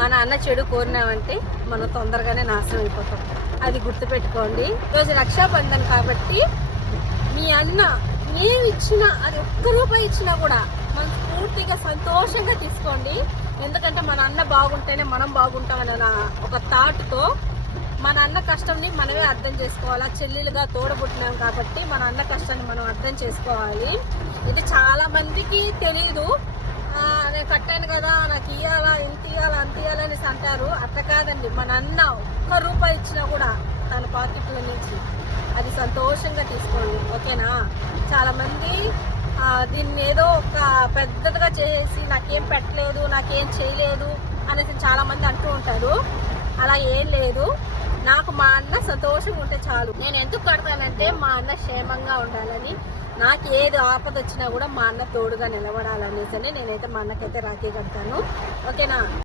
మన అన్న చెడు కోరినామంటే మనం తొందరగానే నాశనం అయిపోతాం. అది గుర్తుపెట్టుకోండి. ఈరోజు రక్షాబంధన్ కాబట్టి మీ అన్న నేను ఇచ్చిన అది ఒక్క రూపాయి ఇచ్చినా కూడా మనం పూర్తిగా సంతోషంగా తీసుకోండి. ఎందుకంటే మన అన్న బాగుంటేనే మనం బాగుంటామని ఒక థాట్తో మన అన్న కష్టంని మనమే అర్థం చేసుకోవాలి. చెల్లెలుగా తోడబుట్టినాం కాబట్టి మన అన్న కష్టాన్ని మనం అర్థం చేసుకోవాలి. ఇది చాలా మందికి తెలియదు. నేను కట్టాను కదా, నాకు ఇవ్వాలా, ఇంత ఇవ్వాలా, అంత ఇవ్వాలని అంటారు. అట్లా కాదండి. మన అన్న ఒక్క రూపాయి ఇచ్చినా కూడా తన పాకెట్లో నుంచి అది సంతోషంగా తీసుకోండి. ఓకేనా? చాలా మంది దీన్ని ఏదో ఒక పెద్దదిగా చేసి నాకేం పెట్టలేదు, నాకేం చేయలేదు అనేసి చాలా మంది అంటూ ఉంటారు. అలా ఏం లేదు. నాకు మా అన్న సంతోషంగా ఉంటే చాలు. నేను ఎందుకు కడతానంటే మా అన్న క్షేమంగా ఉండాలని, నాకు ఏది ఆపద వచ్చినా కూడా మా అన్న తోడుగా నిలబడాలనేసి నేనైతే మా అన్నకైతే రాఖీ కడతాను. ఓకేనా?